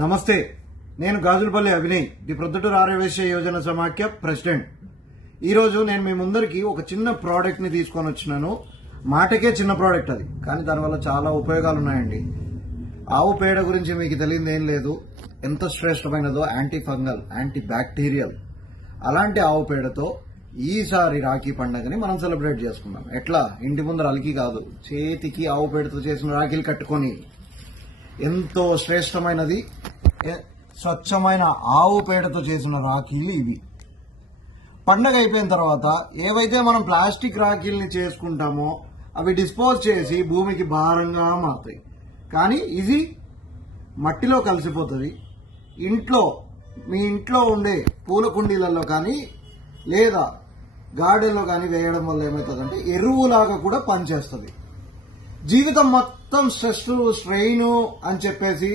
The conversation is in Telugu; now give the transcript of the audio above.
నమస్తే, నేను గాజులపల్లి అభినయ్, ది ప్రొద్దుటూరు ఆర్యవైశ్య యోజన సమాఖ్య ప్రెసిడెంట్. ఈరోజు నేను మీ ముందరికి ఒక చిన్న ప్రోడక్ట్ ని తీసుకొని వచ్చినాను. మాటకే చిన్న ప్రోడక్ట్ అది, కానీ దానివల్ల చాలా ఉపయోగాలు ఉన్నాయండి. ఆవు పేడ గురించి మీకు తెలియదు ఏం లేదు. ఎంత శ్రేష్టమైనదో, యాంటీ ఫంగల్, యాంటీ బ్యాక్టీరియల్. అలాంటి ఆవు పేడతో ఈసారి రాఖీ పండుగని మనం సెలబ్రేట్ చేసుకుందాం. ఎట్లా? ఇంటి ముందర అలికి కాదు, చేతికి ఆవు పేడతో చేసిన రాఖీలు కట్టుకొని, ఎంతో శ్రేష్టమైనది స్వచ్ఛమైన ఆవు పేడతో చేసిన రాఖీలు ఇవి. పండగ అయిపోయిన తర్వాత ఏవైతే మనం ప్లాస్టిక్ రాఖీల్ని చేసుకుంటామో అవి డిస్పోజ్ చేసి భూమికి భారంగా మారుతాయి. కానీ ఇది మట్టిలో కలిసిపోతుంది. మీ ఇంట్లో ఉండే పూల కుండీలలో కానీ లేదా గార్డెన్లో కానీ వేయడం వల్ల ఏమవుతుందంటే ఎరువులాగా కూడా పనిచేస్తుంది. జీవితం మొత్తం స్ట్రెస్, స్ట్రెయిన్ అని చెప్పేసి